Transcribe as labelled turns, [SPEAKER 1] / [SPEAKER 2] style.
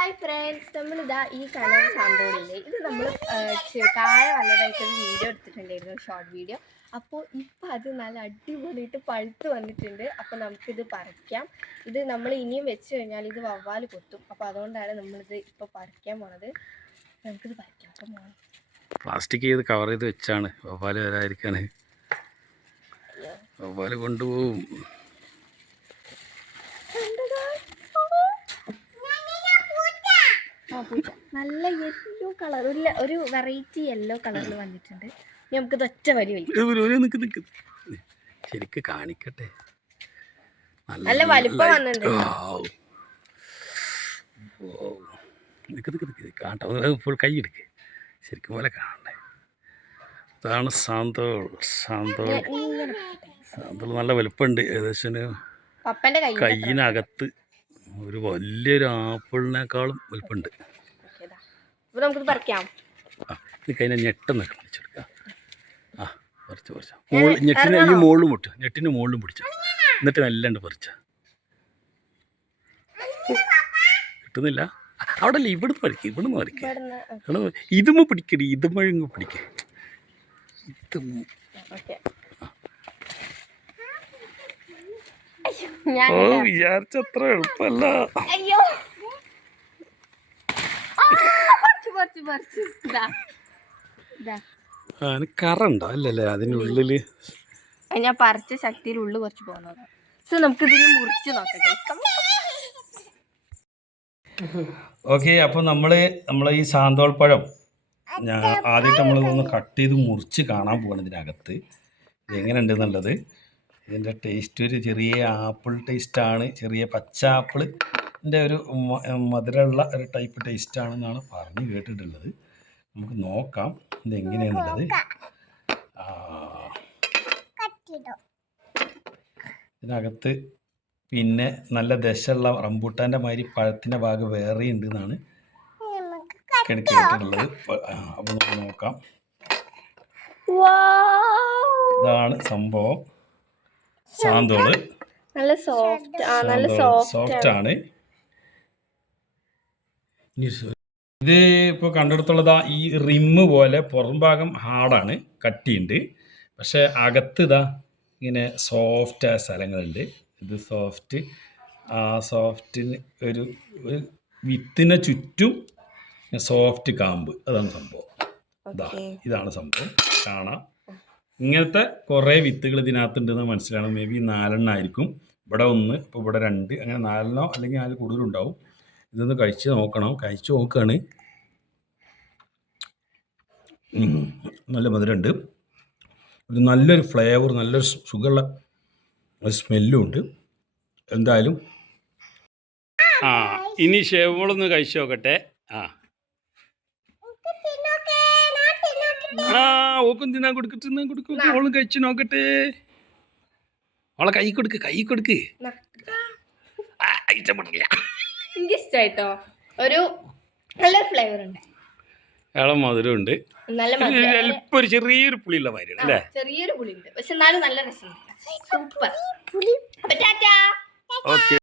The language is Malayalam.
[SPEAKER 1] ഹായ് ഫ്രണ്ട്സ് നമ്മളിതാ ഈ കാണുന്ന സാന്തോളില്ലേ ഇത് നമ്മൾ താഴെ വന്നതായിട്ട് ഒരു വീഡിയോ എടുത്തിട്ടുണ്ടായിരുന്നു ഷോർട്ട് വീഡിയോ അപ്പോൾ ഇപ്പം അത് നല്ല അടിപൊളിയിട്ട് പഴുത്ത് വന്നിട്ടുണ്ട്. അപ്പോൾ നമുക്കിത് പറിക്കാം. ഇത് നമ്മൾ ഇനിയും വെച്ച് കഴിഞ്ഞാൽ ഇത് വവ്വാൽ കൊത്തും. അപ്പോൾ അതുകൊണ്ടാണ് നമ്മളിത് ഇപ്പോൾ പറിക്കാൻ പോണത്. നമുക്കിത് പറിക്കാം. അപ്പം.
[SPEAKER 2] പ്ലാസ്റ്റിക് ചെയ്ത് കവർ ചെയ്ത് വെച്ചാണ്. വവ്വാൽ വരാതിരിക്കാൻ വവ്വാൽ കൊണ്ടുപോകും
[SPEAKER 1] ആ, പൂച്ച. നല്ല യെല്ലോ കളർ ഒരു വെറൈറ്റി യെല്ലോ കളറിൽ വന്നിട്ടുണ്ട്. നമുക്ക് ഒറ്റ വരി വലിക്കും
[SPEAKER 2] ശരിക്ക് കാണിക്കട്ടെ.
[SPEAKER 1] നല്ല വലിപ്പം വന്നിട്ടുണ്ട്.
[SPEAKER 2] ഫുൾ കൈ എടുക്ക്. ശരിക്കും പോലെ കാണണ്ടേ. അതാണ് സാന്തോൾ സാന്തോൾ. സാന്തോൾ നല്ല വലുപ്പമുണ്ട് ഏകദേശം കയ്യിനകത്ത് ഒരു വലിയൊരു ആപ്പിളിനേക്കാളും വലുപ്പമുണ്ട്
[SPEAKER 1] അപ്പൊ നമുക്കിത് പറിക്കാം.
[SPEAKER 2] കഴിഞ്ഞ ഞെട്ടെന്ന് പിടിച്ചെടുക്കുക ആ പറിച്ച് പറിച്ച. മോൾ ഞെട്ടിന് ഈ മുകളിലും മുട്ടു ഞെട്ടിന് മുകളിലും പിടിച്ച. എന്നിട്ട് മെല്ലണ്ട് പറിച്ച. കിട്ടുന്നില്ല. അവിടെ അല്ല ഇവിടുന്ന് പഠിക്കുക ഇവിടുന്ന്
[SPEAKER 1] പഠിക്കുക
[SPEAKER 2] ഇതുമ്മ പിടിക്കടി ഇതുമ്മ ഇങ്ങ് പിടിക്ക. ഓ വിചാരിച്ചത്ര എളുപ്പമല്ല
[SPEAKER 1] പറിച്ചു പറിച്ചു പറിച്ചു. ഇതാ ഇതാ
[SPEAKER 2] അതിന് കറുണ്ടോ അല്ലല്ലേ അതിനുള്ളിൽ
[SPEAKER 1] അത് ഞാൻ പറിച്ച ശക്തിയിൽ ഉള്ളു കുറച്ച് പോകുന്നത്. സോ നമുക്ക് ഇതിന് മുറിച്ച് നോക്കാം
[SPEAKER 2] ഓക്കെ അപ്പോൾ നമ്മൾ നമ്മൾ ഈ സാന്തോൾ പഴം ഞാൻ ആദ്യമായിട്ട് നമ്മൾ ഒന്ന് കട്ട് ചെയ്ത് മുറിച്ച് കാണാൻ പോകണം ഇതിനകത്ത്. എങ്ങനെയുണ്ട് എങ്ങനെ ഉണ്ടെന്നുള്ളത് ഇതിന്റെ ടേസ്റ്റ് ഒരു ചെറിയ ആപ്പിൾ ടേസ്റ്റാണ് ചെറിയ പച്ച ആപ്പിളിന്റെ ഒരു മധുരമുള്ള ഒരു ടൈപ്പ് ടേസ്റ്റ് ആണെന്നാണ് പറഞ്ഞ് കേട്ടിട്ടുള്ളത്. നമുക്ക് നോക്കാം ഇത് എങ്ങനെയാണുള്ളത് ആ. ഇതിനകത്ത് പിന്നെ നല്ല ദശയുള്ള റംബൂട്ടാന്റെ മാതിരി പഴത്തിന്റെ ഭാഗം വേറെ ഉണ്ട് എന്നാണ് കേട്ടിട്ടുള്ളത്. അപ്പോൾ നമുക്ക് നോക്കാം. ഇതാണ് സംഭവം. സാന്തോൾ
[SPEAKER 1] നല്ല സോഫ്റ്റ് ആണ് നല്ല സോഫ്റ്റ്
[SPEAKER 2] ആണ്. ഇത് ഇപ്പോൾ കണ്ടെടുത്തുള്ളത് ഈ റിമ്മ് പോലെ പുറം ഭാഗം ഹാർഡാണ് കട്ടിയുണ്ട്. പക്ഷേ അകത്ത് ഇതാ ഇങ്ങനെ സോഫ്റ്റ് ആയ സ്ഥലങ്ങളുണ്ട്. ഇത് സോഫ്റ്റ് ആ സോഫ്റ്റിന് ഒരു ഒരു വിത്തിനെ ചുറ്റും സോഫ്റ്റ് കാമ്പ്. അതാണ് സംഭവം. ഇതാ ഇതാണ് സംഭവം. കാണാം. ഇങ്ങനത്തെ കുറേ വിത്തുകൾ ഇതിനകത്തുണ്ടെന്ന് മനസ്സിലാണ് മേ ബി നാലെണ്ണം ആയിരിക്കും ഇവിടെ ഒന്ന് ഇപ്പോൾ ഇവിടെ രണ്ട് അങ്ങനെ നാലെണ്ണോ അല്ലെങ്കിൽ നാല് കൂടുതലുണ്ടാവും. ഇതൊന്ന് കഴിച്ച് നോക്കണം. കഴിച്ച് നോക്കുകയാണ് നല്ല മധുരമുണ്ട് ഒരു നല്ലൊരു ഫ്ലേവർ നല്ലൊരു സുഖമുള്ള ഒരു സ്മെല്ലും ഉണ്ട്. എന്തായാലും ആ ഇനി ഷേവുകളൊന്ന് കഴിച്ചു നോക്കട്ടെ. ആ. ആ ഓക്കും തിന്നാൻ കൊടുക്ക് തിന്നാൻ കൊടുക്കും. ഓളും കഴിച്ചു നോക്കട്ടെ. ഓളെ കൈ കൊടുക്ക് കൈ കൊടുക്ക്. ആ,
[SPEAKER 1] ഇഷ്ടായിട്ടോ ഒരു നല്ല ഫ്ലേവർ ഉണ്ട്.
[SPEAKER 2] ഇളം മധുരമുണ്ട്
[SPEAKER 1] നല്ല മധുരം.
[SPEAKER 2] അല്പം ഒരു ചെറിയൊരു പുളിയുള്ള മാതിരിയാണ് അല്ലേ?
[SPEAKER 1] ചെറിയൊരു പുളി ഉണ്ട് പക്ഷെ എന്നാലും നല്ല രസമുണ്ട്. സൂപ്പർ പുളി ടാറ്റാ.
[SPEAKER 2] ഓക്കെ